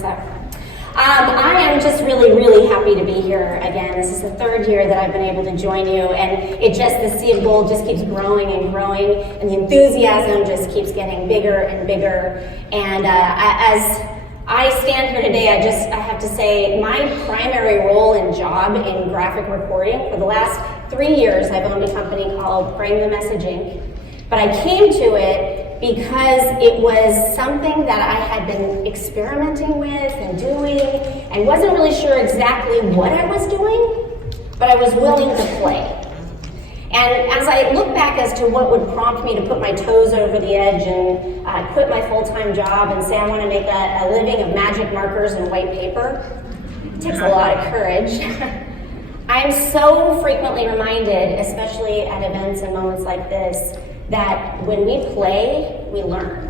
Marissa. I am just really happy to be here again. This is the third year that I've been able to join you, and the sea of gold just keeps growing and growing, and the enthusiasm just keeps getting bigger and bigger. And as I stand here today, I have to say my primary role and job in graphic reporting for the last 3 years, I've owned a company called Frame the Messaging. But I came to it because it was something that I had been experimenting with and doing and wasn't really sure exactly what I was doing, but I was willing to play. And as I look back as to what would prompt me to put my toes over the edge and quit my full-time job and say I want to make a living of magic markers and white paper, it takes a lot of courage. I'm so frequently reminded, especially at events and moments like this, that when we play, we learn.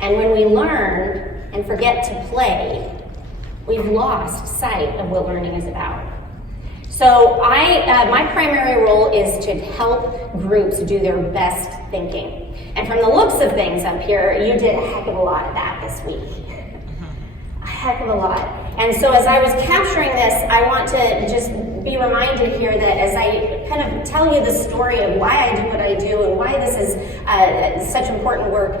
And when we learn and forget to play, we've lost sight of what learning is about. So my primary role is to help groups do their best thinking. And from the looks of things up here, you did a heck of a lot of that this week. A heck of a lot. And so as I was capturing this, I want to just be reminded here that as I kind of tell you the story of why I do what I do and why this is such important work,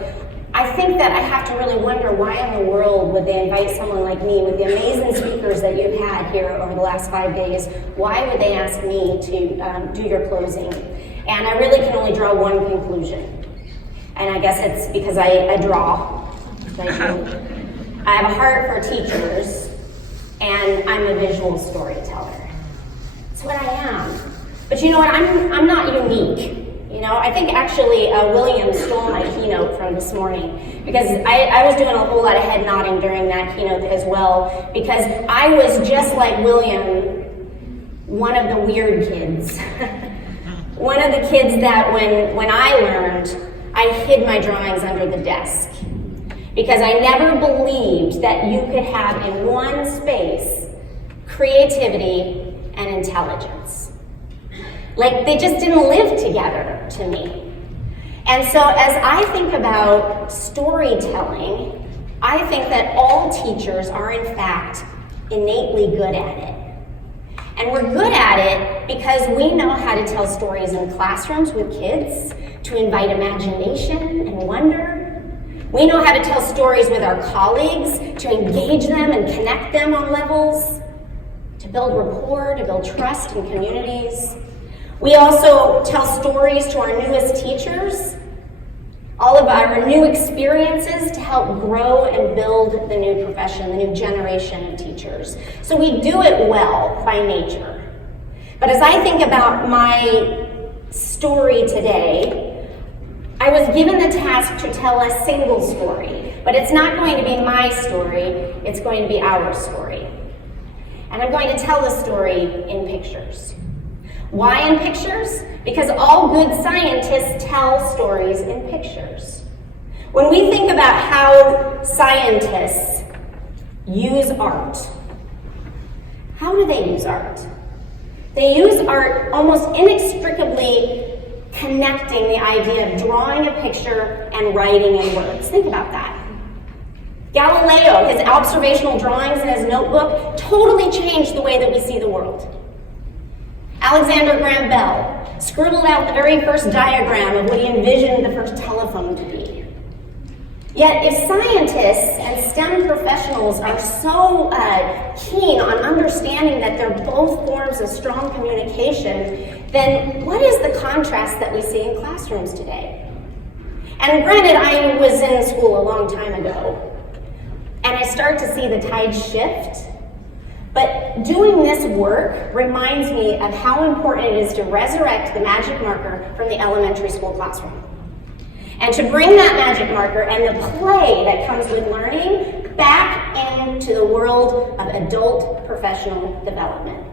I think that I have to really wonder why in the world would they invite someone like me with the amazing speakers that you've had here over the last 5 days. Why would they ask me to do your closing? And I really can only draw one conclusion. And I guess it's because I draw. I have a heart for teachers, and I'm a visual storyteller. That's what I am. But you know what, I'm not unique. You know, I think actually William stole my keynote from this morning, because I was doing a whole lot of head nodding during that keynote as well, because I was just like William, one of the weird kids. One of the kids that when I learned, I hid my drawings under the desk. Because I never believed that you could have in one space creativity and intelligence. Like, they just didn't live together to me. And so as I think about storytelling, I think that all teachers are in fact innately good at it. And we're good at it because we know how to tell stories in classrooms with kids, to invite imagination and wonder. We know how to tell stories with our colleagues, to engage them and connect them on levels, to build rapport, to build trust in communities. We also tell stories to our newest teachers, all of our new experiences to help grow and build the new profession, the new generation of teachers. So we do it well by nature. But as I think about my story today, I was given the task to tell a single story, but it's not going to be my story, it's going to be our story. And I'm going to tell the story in pictures. Why in pictures? Because all good scientists tell stories in pictures. When we think about how scientists use art, how do they use art? They use art almost inextricably connecting the idea of drawing a picture and writing in words. Think about that. Galileo, his observational drawings in his notebook totally changed the way that we see the world. Alexander Graham Bell scribbled out the very first diagram of what he envisioned the first telephone to be. Yet if scientists and STEM professionals are so keen on understanding that they're both forms of strong communication, then what is the contrast that we see in classrooms today? And granted, I was in school a long time ago, and I start to see the tide shift, but doing this work reminds me of how important it is to resurrect the magic marker from the elementary school classroom. And to bring that magic marker and the play that comes with learning back into the world of adult professional development.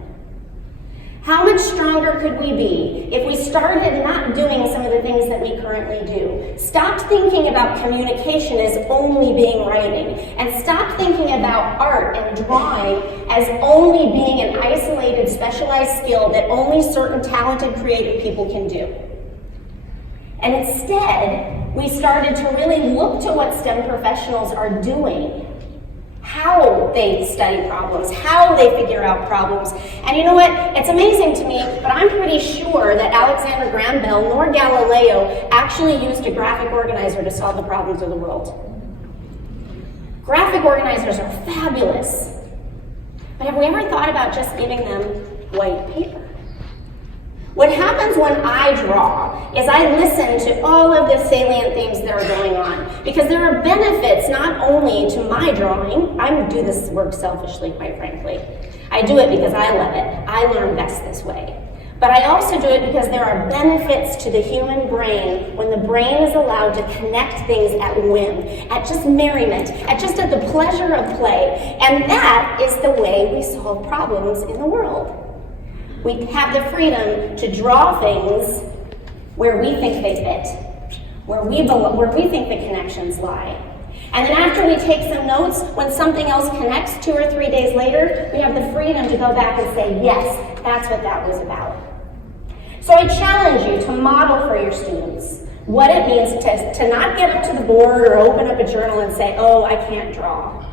How much stronger could we be if we started not doing some of the things that we currently do? Stopped thinking about communication as only being writing, and stopped thinking about art and drawing as only being an isolated, specialized skill that only certain talented, creative people can do. And instead, we started to really look to what STEM professionals are doing. how they study problems, how they figure out problems. And you know what? It's amazing to me, but I'm pretty sure that Alexander Graham Bell nor Galileo actually used a graphic organizer to solve the problems of the world. Graphic organizers are fabulous. But have we ever thought about just giving them white paper? What happens when I draw is I listen to all of the salient things that are going on, because there are benefits not only to my drawing. I do this work selfishly, quite frankly. I do it because I love it. I learn best this way. But I also do it because there are benefits to the human brain when the brain is allowed to connect things at whim, at just merriment, at the pleasure of play. And that is the way we solve problems in the world. We have the freedom to draw things where we think they fit, where we think the connections lie. And then after we take some notes, when something else connects 2 or 3 days later, we have the freedom to go back and say, yes, that's what that was about. So I challenge you to model for your students what it means to not get up to the board or open up a journal and say, oh, I can't draw.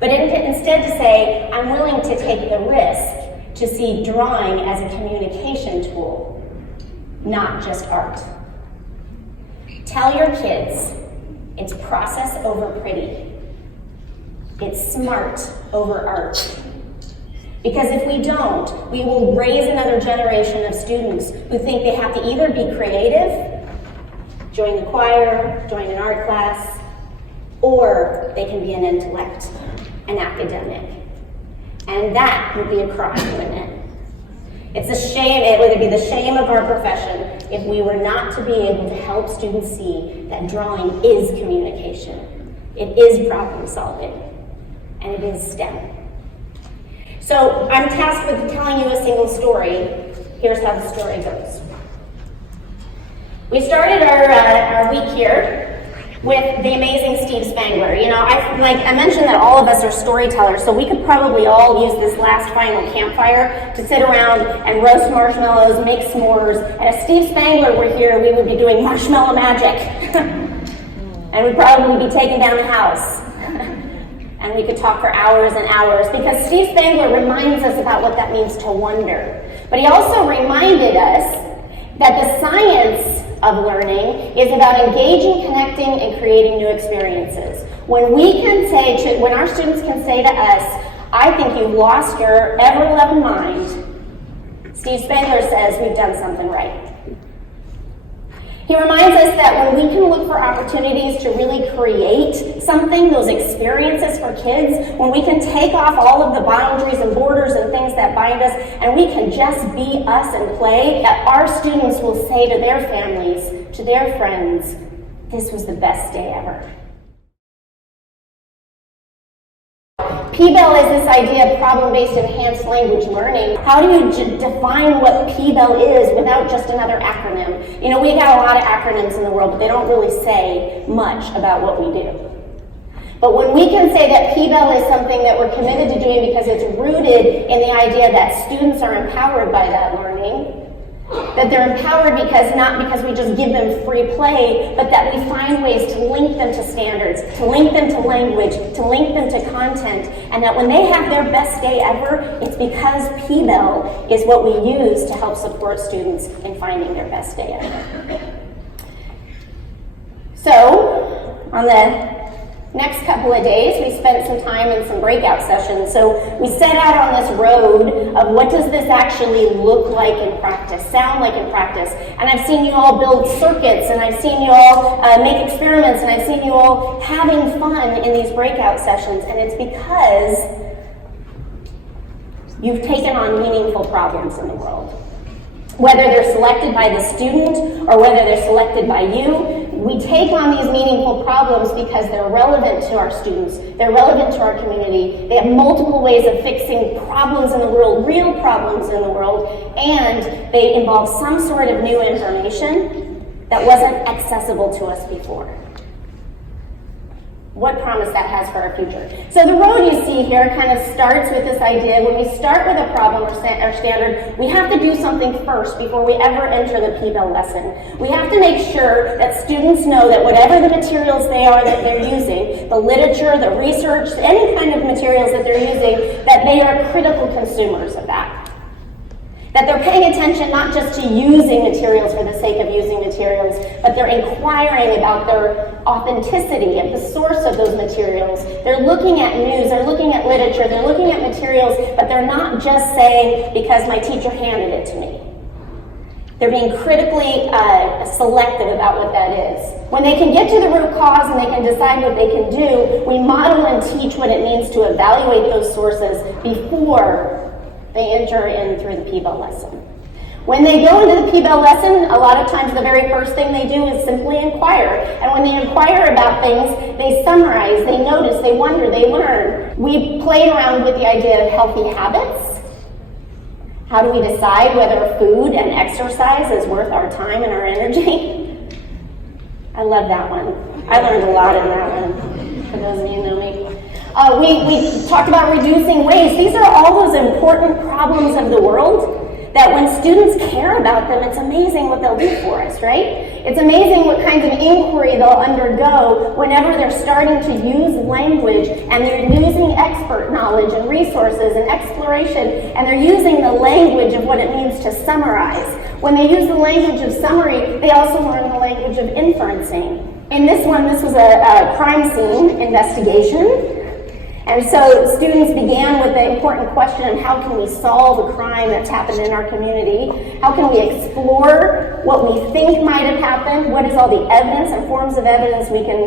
But instead to say, I'm willing to take the risk to see drawing as a communication tool, not just art. Tell your kids it's process over pretty. It's smart over art. Because if we don't, we will raise another generation of students who think they have to either be creative, join the choir, join an art class, or they can be an intellect, an academic. And that would be a crime, wouldn't it? It's a shame, it would be the shame of our profession if we were not to be able to help students see that drawing is communication. It is problem solving, and it is STEM. So I'm tasked with telling you a single story. Here's how the story goes. We started our week here with the amazing Steve Spangler. You know, I mentioned that all of us are storytellers, so we could probably all use this last final campfire to sit around and roast marshmallows, make s'mores, and if Steve Spangler were here, we would be doing marshmallow magic. And we'd probably be taking down the house. And we could talk for hours and hours, because Steve Spangler reminds us about what that means to wonder. But he also reminded us that the science of learning is about engaging, connecting, and creating new experiences. When our students can say to us, I think you've lost your ever-loving mind, Steve Spangler says we've done something right. He reminds us that when we can look for opportunities to really create something, those experiences for kids, when we can take off all of the boundaries and borders and things that bind us, and we can just be us and play, that our students will say to their families, to their friends, this was the best day ever. PBEL is this idea of problem-based enhanced language learning. How do you define what PBEL is without just another acronym? You know, we got a lot of acronyms in the world, but they don't really say much about what we do. But when we can say that PBEL is something that we're committed to doing because it's rooted in the idea that students are empowered by that learning, that they're empowered not because we just give them free play, but that we find ways to link them to standards, to link them to language, to link them to content, and that when they have their best day ever, it's because PBEL is what we use to help support students in finding their best day ever. So, on the next couple of days, we spent some time in some breakout sessions. So we set out on this road of what does this actually look like in practice, sound like in practice. And I've seen you all build circuits, and I've seen you all make experiments, and I've seen you all having fun in these breakout sessions. And it's because you've taken on meaningful problems in the world. Whether they're selected by the student or whether they're selected by you, we take on these meaningful problems because they're relevant to our students, they're relevant to our community, they have multiple ways of fixing problems in the world, real problems in the world, and they involve some sort of new information that wasn't accessible to us before. what promise that has for our future. So the road you see here kind of starts with this idea. When we start with a problem or standard, we have to do something first before we ever enter the P-Bell lesson. We have to make sure that students know that whatever the materials they are that they're using, the literature, the research, any kind of materials that they're using, that they are critical consumers of that. That they're paying attention not just to using materials for the sake of using materials, but they're inquiring about their authenticity of the source of those materials. They're looking at news, they're looking at literature, they're looking at materials, but they're not just saying, because my teacher handed it to me. They're being critically selective about what that is. When they can get to the root cause and they can decide what they can do, we model and teach what it means to evaluate those sources before they enter in through the P-Bell lesson. When they go into the P-Bell lesson, a lot of times the very first thing they do is simply inquire. And when they inquire about things, they summarize, they notice, they wonder, they learn. We played around with the idea of healthy habits. How do we decide whether food and exercise is worth our time and our energy? I love that one. I learned a lot in that one, for those of you who know me. We talked about reducing waste. These are all those important problems of the world that when students care about them, it's amazing what they'll do for us, right? It's amazing what kinds of inquiry they'll undergo whenever they're starting to use language and they're using expert knowledge and resources and exploration, and they're using the language of what it means to summarize. When they use the language of summary, they also learn the language of inferencing. In this one, this was a crime scene investigation. And so students began with the important question of how can we solve a crime that's happened in our community? How can we explore what we think might have happened? What is all the evidence and forms of evidence we can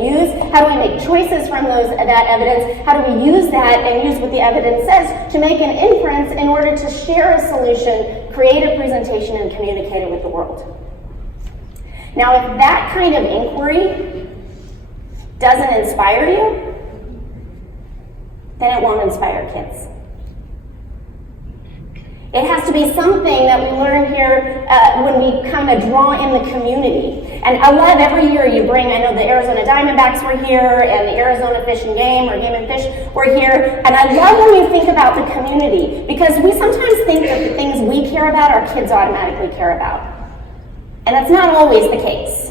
use? How do we make choices from that evidence? How do we use that and use what the evidence says to make an inference in order to share a solution, create a presentation, and communicate it with the world? Now, if that kind of inquiry doesn't inspire you, then it won't inspire kids. It has to be something that we learn here when we kind of draw in the community. And I love every year you bring, I know the Arizona Diamondbacks were here, and the Arizona Fish and Game, or Game and Fish, were here. And I love when we think about the community, because we sometimes think that the things we care about, our kids automatically care about. And that's not always the case.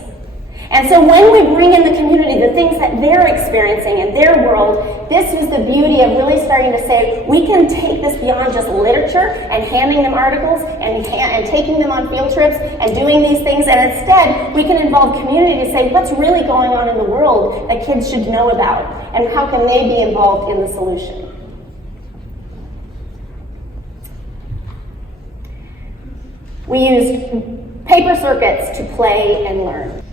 And so when we bring in the community, the things that they're experiencing in their world, this is the beauty of really starting to say, we can take this beyond just literature and handing them articles and taking them on field trips and doing these things, and instead we can involve community to say, what's really going on in the world that kids should know about, and how can they be involved in the solution? We used paper circuits to play and learn.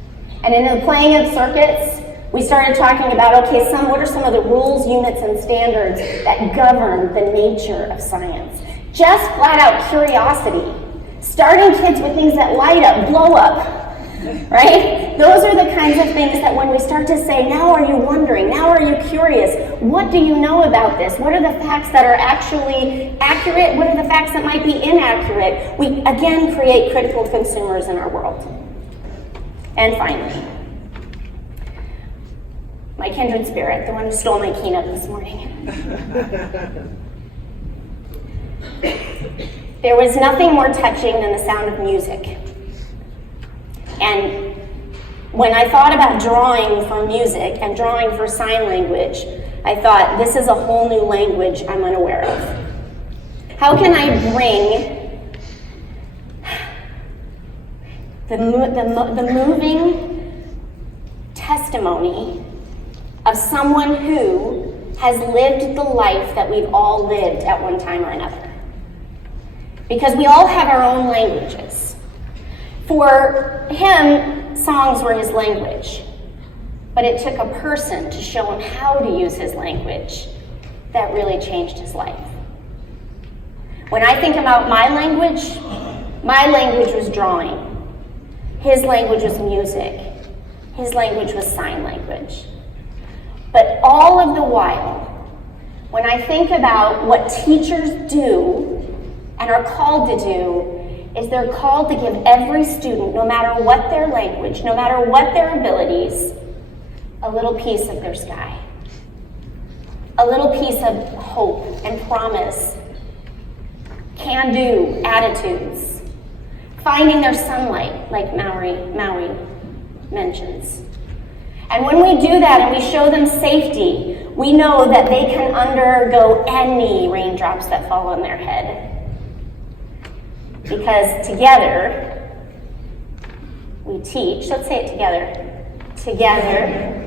And in the playing of circuits, we started talking about, okay, what are some of the rules, units, and standards that govern the nature of science? Just flat out curiosity. Starting kids with things that light up, blow up, right? Those are the kinds of things that when we start to say, now are you wondering? Now are you curious? What do you know about this? What are the facts that are actually accurate? What are the facts that might be inaccurate? We, again, create critical consumers in our world. And finally, my kindred spirit, the one who stole my keynote this morning. There was nothing more touching than the sound of music. And when I thought about drawing for music and drawing for sign language, I thought, this is a whole new language I'm unaware of. How can I bring the moving testimony of someone who has lived the life that we've all lived at one time or another? Because we all have our own languages. For him, songs were his language, but it took a person to show him how to use his language that really changed his life. When I think about my language was drawing. His language was music. His language was sign language. But all of the while, when I think about what teachers do and are called to do, is they're called to give every student, no matter what their language, no matter what their abilities, a little piece of their sky, a little piece of hope and promise, can-do attitudes, finding their sunlight, like Maui mentions. And when we do that and we show them safety, we know that they can undergo any raindrops that fall on their head. Because together, we teach. Let's say it together. Together,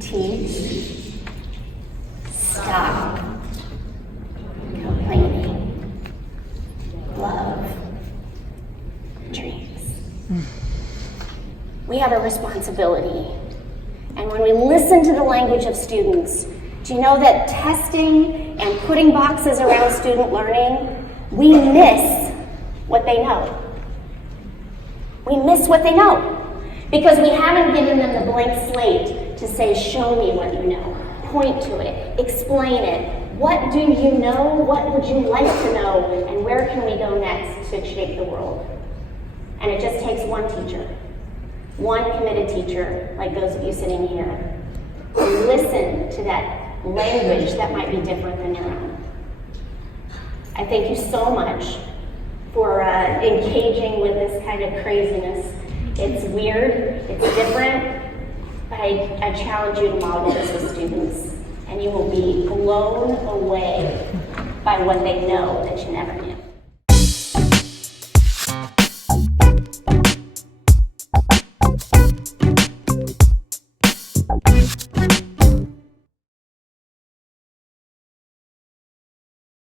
teach, stop complaining, love, dreams. We have a responsibility. And when we listen to the language of students, do you know that testing and putting boxes around student learning, we miss what they know. We miss what they know because we haven't given them the blank slate to say, show me what you know, point to it, explain it. What do you know? What would you like to know? And where can we go next to shape the world? And it just takes one teacher, one committed teacher, like those of you sitting here, to listen to that language that might be different than your own. I thank you so much for engaging with this kind of craziness. It's weird, it's different, but I challenge you to model this with students, and you will be blown away by what they know that you never knew.